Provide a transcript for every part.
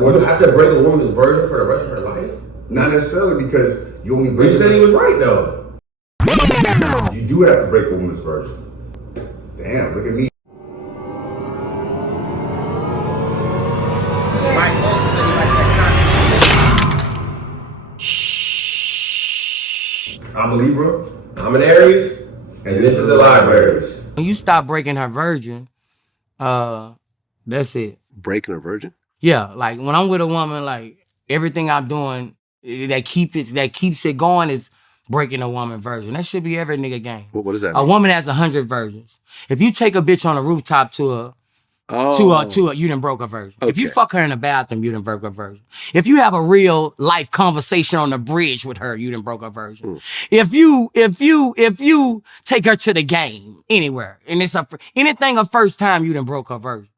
Would you have to break a woman's virgin for the rest of her life? Not necessarily, because you only break. You said he was right though. You do have to break a woman's virgin. Damn, look at me. I'm a Libra. I'm an Aries. And this is the libraries. When you stop breaking her virgin, that's it. Breaking her virgin? Yeah, like when I'm with a woman, like everything I'm doing that keeps it going is breaking a woman virgin. That should be every nigga game. What does that mean? A woman has 100 virgins. If you take a bitch on a rooftop to a, you done broke a virgin. Okay. If you fuck her in the bathroom, you done broke a virgin. If you have a real life conversation on the bridge with her, you done broke a virgin. If you take her to the game anywhere, and it's anything a first time, you done broke her virgin.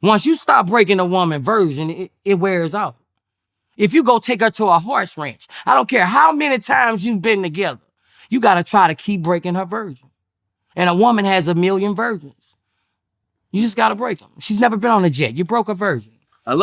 Once you stop breaking a woman virgin, it wears out. If you go take her to a horse ranch, I don't care how many times you've been together, you gotta try to keep breaking her virgin. And a woman has 1,000,000 virgins. You just gotta break them. She's never been on a jet. You broke a virgin.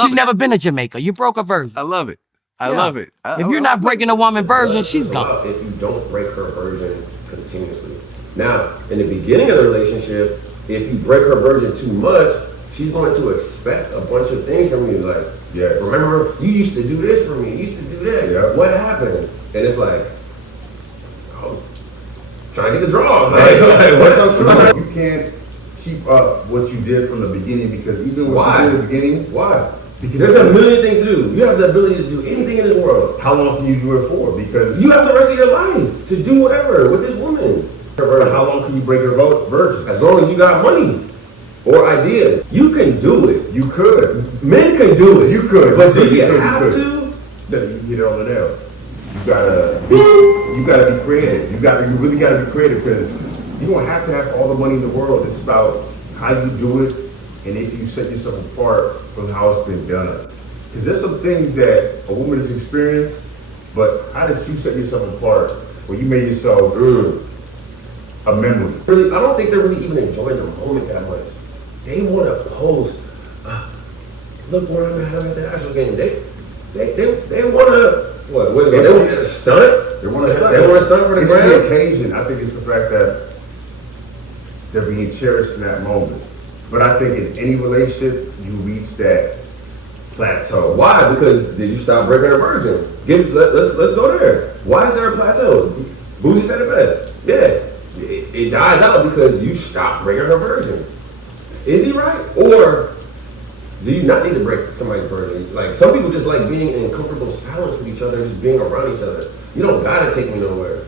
She's never been to Jamaica. You broke a virgin. I love it. I love it. If you're not breaking a woman virgin, she's gone. If you don't break her virgin continuously. Now, in the beginning of the relationship, if you break her virgin too much, she's going to expect a bunch of things from you. Like, remember, you used to do this for me. You used to do that. Yep. What happened? And it's like, oh, trying to get the draws. Like, what's up, true? You can't keep up what you did from the beginning, because even when you did at the beginning, because there's 1,000,000 things to do. You have the ability to do anything in this world. How long can you do it for? Because you have the rest of your life to do whatever with this woman. How long can you break her virgin? As long as you got money or ideas. You can do it. You could. Men can do it. You could. But do you have to? You hit it on the nail. You gotta be creative. You really gotta be creative, because you don't have to have all the money in the world. It's about how you do it, and if you set yourself apart from how it's been done. Because there's some things that a woman has experienced, but how did you set yourself apart where you made yourself a memory? Really, I don't think they're really even enjoying the moment that much. They want to post, look where I'm at the national game. They want to, they want to stunt? They want to stunt. They want to stunt for the gram? It's the occasion. I think it's the fact that they're being cherished in that moment. But I think in any relationship, you reach that plateau.Hy? Because did you stop breaking a virgin? Let's go there. Why is there a plateau? Boosie said it best. Yeah, it dies out because you stopped breaking her virgin. Is he right? Or do you not need to break somebody's virgin? Like, some people just like being in comfortable silence with each other, just being around each other. You don't gotta take me nowhere.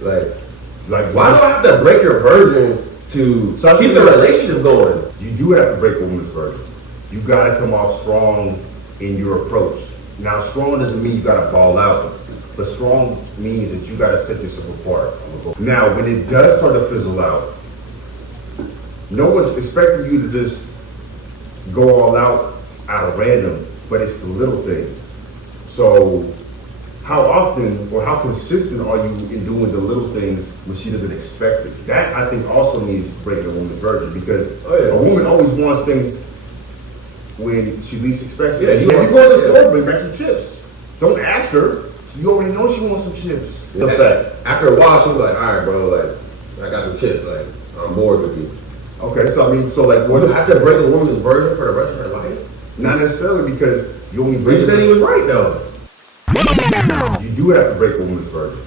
Like why do I have to break your virgin to keep the relationship going? You do have to break a woman's virgin. You gotta come off strong in your approach. Now, strong doesn't mean you gotta ball out, but strong means that you gotta set yourself apart. Now, when it does start to fizzle out, no one's expecting you to just go all out of random, but it's the little things. So, how often or how consistent are you in doing the little things when she doesn't expect it? That, I think, also means breaking a woman's virgin, because a woman always wants things when she least expects it. If you go to the store, bring back some chips. Don't ask her. You already know she wants some chips. After a while, she'll be like, all right, bro, like, I got some chips. Like, I'm bored with you. Okay, so I mean, what do you have to break a woman's virgin for the rest of her life? Not necessarily, because you only break. You said he was right though. You do have to break a woman's virgin.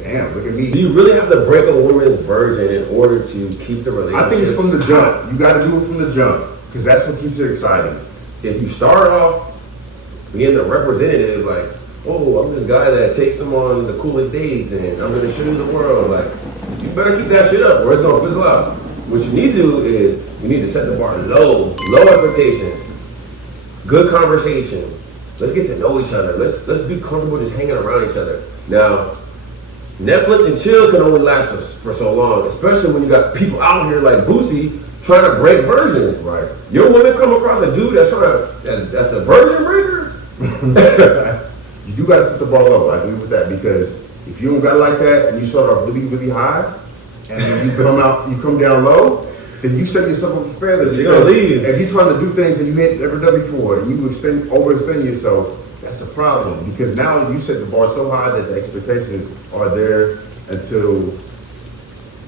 Damn, look at me. Do you really have to break a woman's virgin in order to keep the relationship? I think it's from the jump. You got to do it from the jump, because that's what keeps it exciting. If you start off being the representative, like, oh, I'm this guy that takes them on the coolest dates and I'm going to show you the world, like, you better keep that shit up or it's going to fizzle out. What you need to do is you need to set the bar low expectations, good conversation. Let's get to know each other. Let's be comfortable just hanging around each other. Now, Netflix and chill can only last for so long, especially when you got people out here like Boosie trying to break virgins. Right. Your woman come across a dude that's that's a virgin breaker? You do got to set the bar low. I agree with that, because if you don't got like that and you start off really, really high, and you come down low, then you set yourself up for failure. You're gonna leave. If you're trying to do things and you ain't never done before, and you overextend yourself, that's a problem. Because now you set the bar so high that the expectations are there until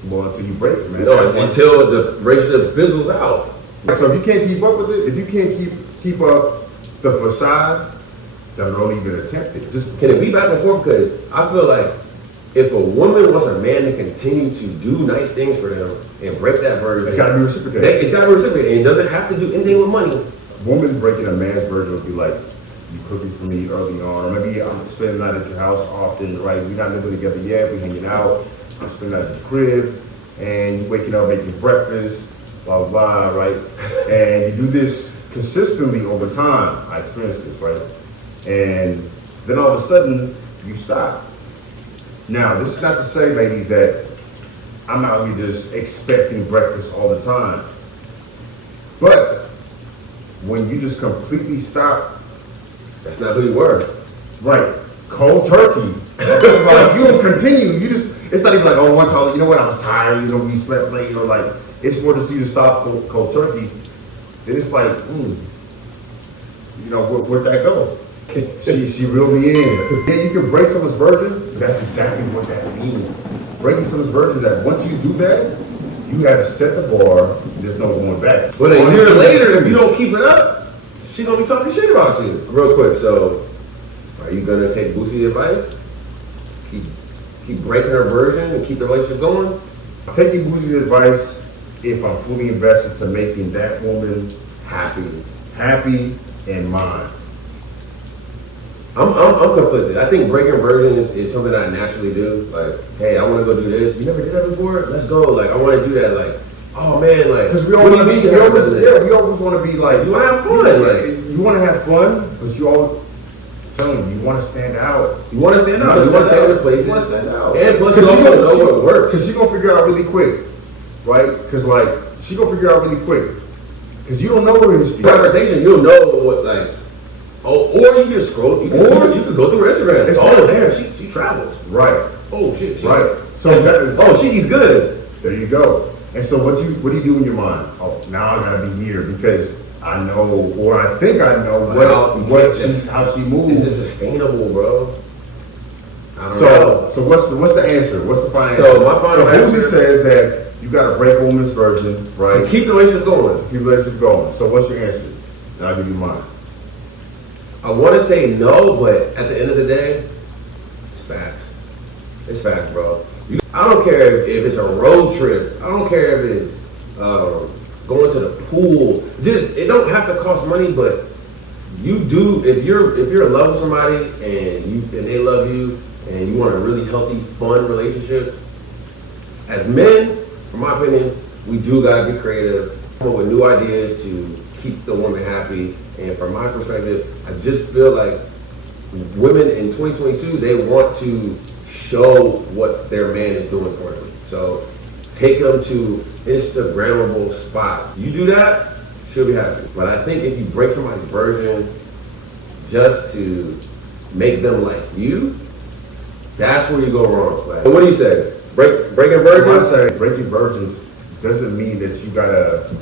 you break, man. No, until the relationship fizzles out. So if you can't keep up with it, if you can't keep up the facade, then don't even attempt it. Just Can it be back and forth? Because I feel like if a woman wants a man to continue to do nice things for them and break that virgin, it's gotta be reciprocated. it's got to be reciprocated. And it doesn't have to do anything with money. A woman breaking a man's virgin would be like, you cooking for me early on, or maybe I'm spending the night at your house often, right? We're not living together yet, we're hanging out, I'm spending the night at the crib, and you waking up making breakfast, blah, blah, blah, right? And you do this consistently over time. I experienced this, right? And then all of a sudden, you stop. Now, this is not to say, ladies, that I'm out here just expecting breakfast all the time. But when you just completely stop, That's not who you were. right, cold turkey. Like, you don't continue. You just, it's not even like, oh, one time, you know what, I was tired, you know, we slept late, like, it's more just you to stop cold turkey. Then it's like, where'd that go? She reeled me in. Yeah, you can break someone's virgin. That's exactly what that means. Breaking someone's virgin, that once you do that, you have set the bar. There's no going back. But a year later, if you don't keep it up, she gonna be talking shit about you. Real quick, so are you gonna take Boosie's advice? Keep breaking her virgin and keep the relationship going? Taking Boosie's advice, if I'm fully invested to making that woman happy and mine. I'm conflicted. I think breaking virgin is something I naturally do. Like, hey, I want to go do this. You never did that before? Let's go. Like, I want to do that. Like, oh man, like, because we always want to be, we always want to be like, you want to have fun. Like, you want to have fun, but you always telling you want to stand out. You want to stand out. You want to take the places. You want to stand out. And plus, you also know what works. Because she's gonna figure out really quick, right? Because like she gonna figure out really quick. Because you don't know her history. Conversation, you'll know what like. Oh, or you can just scroll. You can go through her Instagram. It's all there. She travels. Right. Oh shit. Right. So she's good. There you go. And so what do you do in your mind? Oh, now I gotta be here because I know, or I think I know how she moves. Is it sustainable, bro? I don't know. So what's the answer? What's the final answer? So my final answer says that you gotta break a woman's virgin, right? To keep the relationship going. Keep the relationship going. So what's your answer? And I'll give you mine. I want to say no, but at the end of the day, it's facts. It's facts, bro. I don't care if it's a road trip. I don't care if it's going to the pool. It don't have to cost money, but you do. If you're in love with somebody and they love you and you want a really healthy, fun relationship, as men, from my opinion, we do gotta be creative, come up with new ideas to keep the woman happy. And from my perspective, I just feel like women in 2022, they want to show what their man is doing for them. So take them to Instagrammable spots. You do that, she'll be happy. But I think if you break somebody's virgin just to make them like you, that's where you go wrong. Like, what do you say? Breaking virgins? So I say breaking virgins doesn't mean that you gotta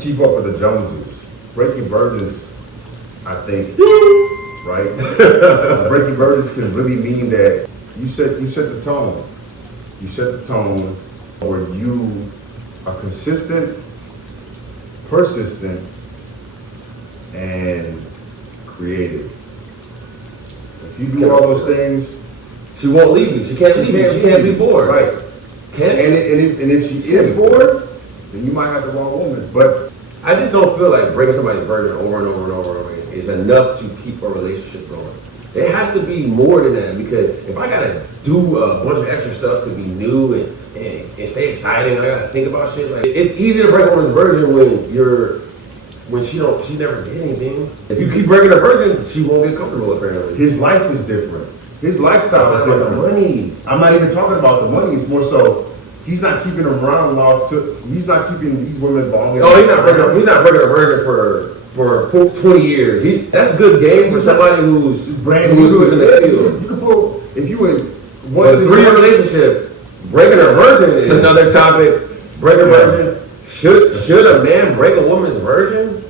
keep up with the Joneses. Breaking virgins, I think, right? Breaking virgins can really mean that you set the tone. You set the tone where you are consistent, persistent, and creative. If you do all those things, she won't leave you. She can't leave you. She can't be bored. Right. Can she? And if she is bored, then you might have the wrong woman. But I just don't feel like breaking somebody's virgin over and over and over and over again is enough to keep a relationship going. There has to be more than that, because if I gotta do a bunch of extra stuff to be new and stay exciting, I gotta think about shit. Like, it's easy to break a woman's virgin when she never did anything. If you keep breaking a virgin, she won't get comfortable apparently. His life is different. His lifestyle is different. Money. I'm not even talking about the money. It's more so he's not keeping them around long. He's not keeping these women long. Oh, he's not breaking a virgin for 20 years. That's a good game for somebody who's brand new in the field. You can pull if you in a 3-year relationship. Breaking a virgin is another topic break a virgin. Should a man break a woman's virgin?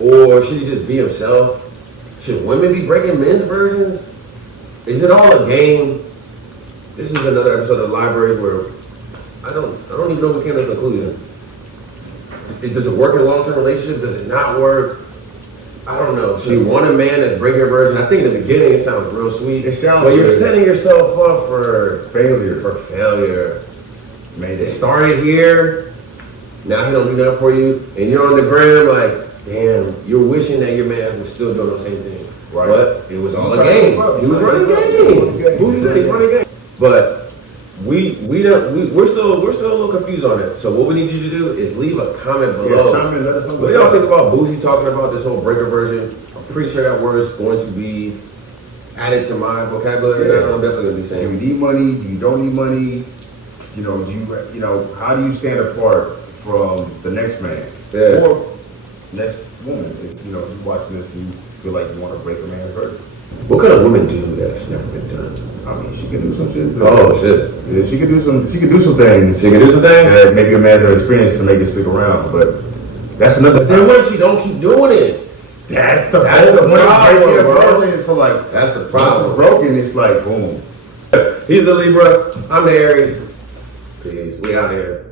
Or should he just be himself? Should women be breaking men's virgins? Is it all a game? This is another episode of the library where I don't even know if we came to a conclusion. Does it work in a long-term relationship? Does it not work? I don't know. Should you want a man that's breaking a virgin? I think in the beginning it sounds real sweet. It sounds but you're good. setting yourself up for failure. Made It it. started here. Now he don't do nothing for you, and you're on the gram like, damn. You're wishing that your man was still doing the same thing. Right. But it was all a game. He was running game. Who's running game? But we're still a little confused on it. So what we need you to do is leave a comment below. Yeah, comment, let us know What y'all think about Boosie talking about this whole breaker version? I'm pretty sure that word is going to be added to my vocabulary. Yeah. I'm definitely gonna be Do saying. you need money? Do you don't need money? You know, how do you stand apart from the next man? Yeah. Or next woman? If you're watching this and you feel like you want to break a man's virgin. What can a woman do that's never been done? I mean, she can do some shit. Oh shit. Yeah, she can do some things. She can do some things? that maybe a man's never experienced to make it stick around. But that's another But then what if she don't keep doing it? That's the problem, bro. Virgin, so like, That's the once problem. it's broken, it's like boom. He's a Libra. I'm the Aries. Peace. We out here.